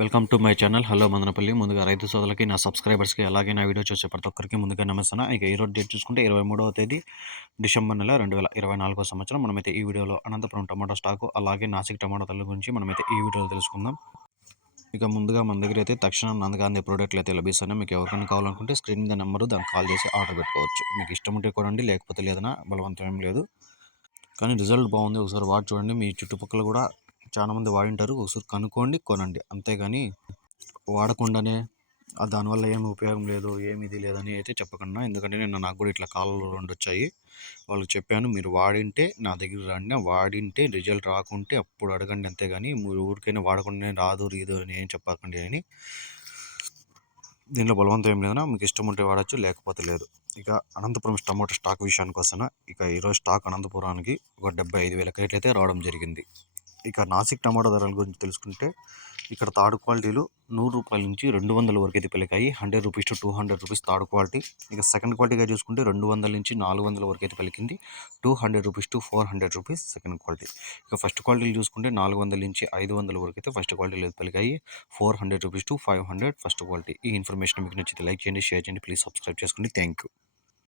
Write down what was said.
Welcome to my channel. Hello Madanapalle. ముందుగా రైతు సోదరులకి నా సబ్స్క్రైబర్స్కి అలాగే నా వీడియో చూసే ప్రతి ఒక్కరికి ముందుగా నమస్తాను ఇక ఈ రోజు డేట్ చూసుకుంటే ఇరవై మూడవ తేదీ డిసెంబర్ నెల రెండు వేల ఇరవై నాలుగో సంవత్సరం. మనమైతే ఈ వీడియోలో అనంతపురం టమాటో స్టాకు అలాగే నాసిక్ టమాటో తల్లి గురించి మనమైతే ఈ వీడియోలో తెలుసుకుందాం. ఇక ముందుగా మన దగ్గర అయితే తక్షణం అందే ప్రోడక్ట్లు అయితే లభిస్తున్నాయి. మీకు ఎవరికైనా కావాలనుకుంటే స్క్రీన్ మీద నెంబరు దానికి కాల్ చేసి ఆర్డర్ పెట్టుకోవచ్చు. మీకు ఇష్టం ఉంటే కొనండి లేకపోతే లేదన్నా బలవంతం ఏం లేదు. కానీ రిజల్ట్ బాగుంది. ఒకసారి వాడి చూడండి. మీ చుట్టుపక్కల కూడా చాలా మంది వాడింటారు. ఒకసారి కనుక్కోండి కొనండి. అంతేగాని వాడకుండానే దానివల్ల ఏమి ఉపయోగం లేదు ఏమి ఇది లేదని అయితే చెప్పకుండా. ఎందుకంటే నేను నాకు కూడా ఇట్లా కాలంలో రెండు వచ్చాయి. వాళ్ళకి చెప్పాను మీరు వాడింటే నా దగ్గర రండి. వాడింటే రిజల్ట్ రాకుంటే అప్పుడు అడగండి అంతేగాని మీరు ఊరికైనా వాడకుండా రాదు రీదు అని ఏం చెప్పకండి అని. దీనిలో బలవంతం ఏం లేదన్నా మీకు ఇష్టం ఉంటే వాడచ్చు లేకపోతే లేదు. ఇక అనంతపురం టమోటా స్టాక్ విషయానికి వస్తున్నా ఇక ఈరోజు స్టాక్ అనంతపురానికి ఒక డెబ్బై ఐదు వేల క్రేట్లు అయితే రావడం జరిగింది. ఇక నాసిక్ టమాటో ధరల గురించి తెలుసుకుంటే ఇక్కడ తాడు క్వాలిటీలు నూరు రూపాయల నుంచి రెండు వందల వరకు అయితే పలికాయి hundred rupees to two hundred rupees third quality. ఇక సెకండ్ క్వాలిటీగా చూసుకుంటే రెండు వందల నుంచి నాలుగు వందల వరకు అయితే పలికింది two hundred rupees to four hundred rupees second quality. ఇక ఫస్ట్ క్వాలిటీలు చూసుకుంటే నాలుగు వందల నుంచి ఐదు వందల వరకు అయితే ఫస్ట్ క్వాలిటీలు అయితే పలికాయి four hundred rupees to five hundred first quality. ఈ ఇన్ఫర్మేషన్ మీకు నచ్చితే లైక్ చేయండి షేర్ చేయండి ప్లీజ్ సబ్స్క్రైబ్ చేసుకోండి. Thank you.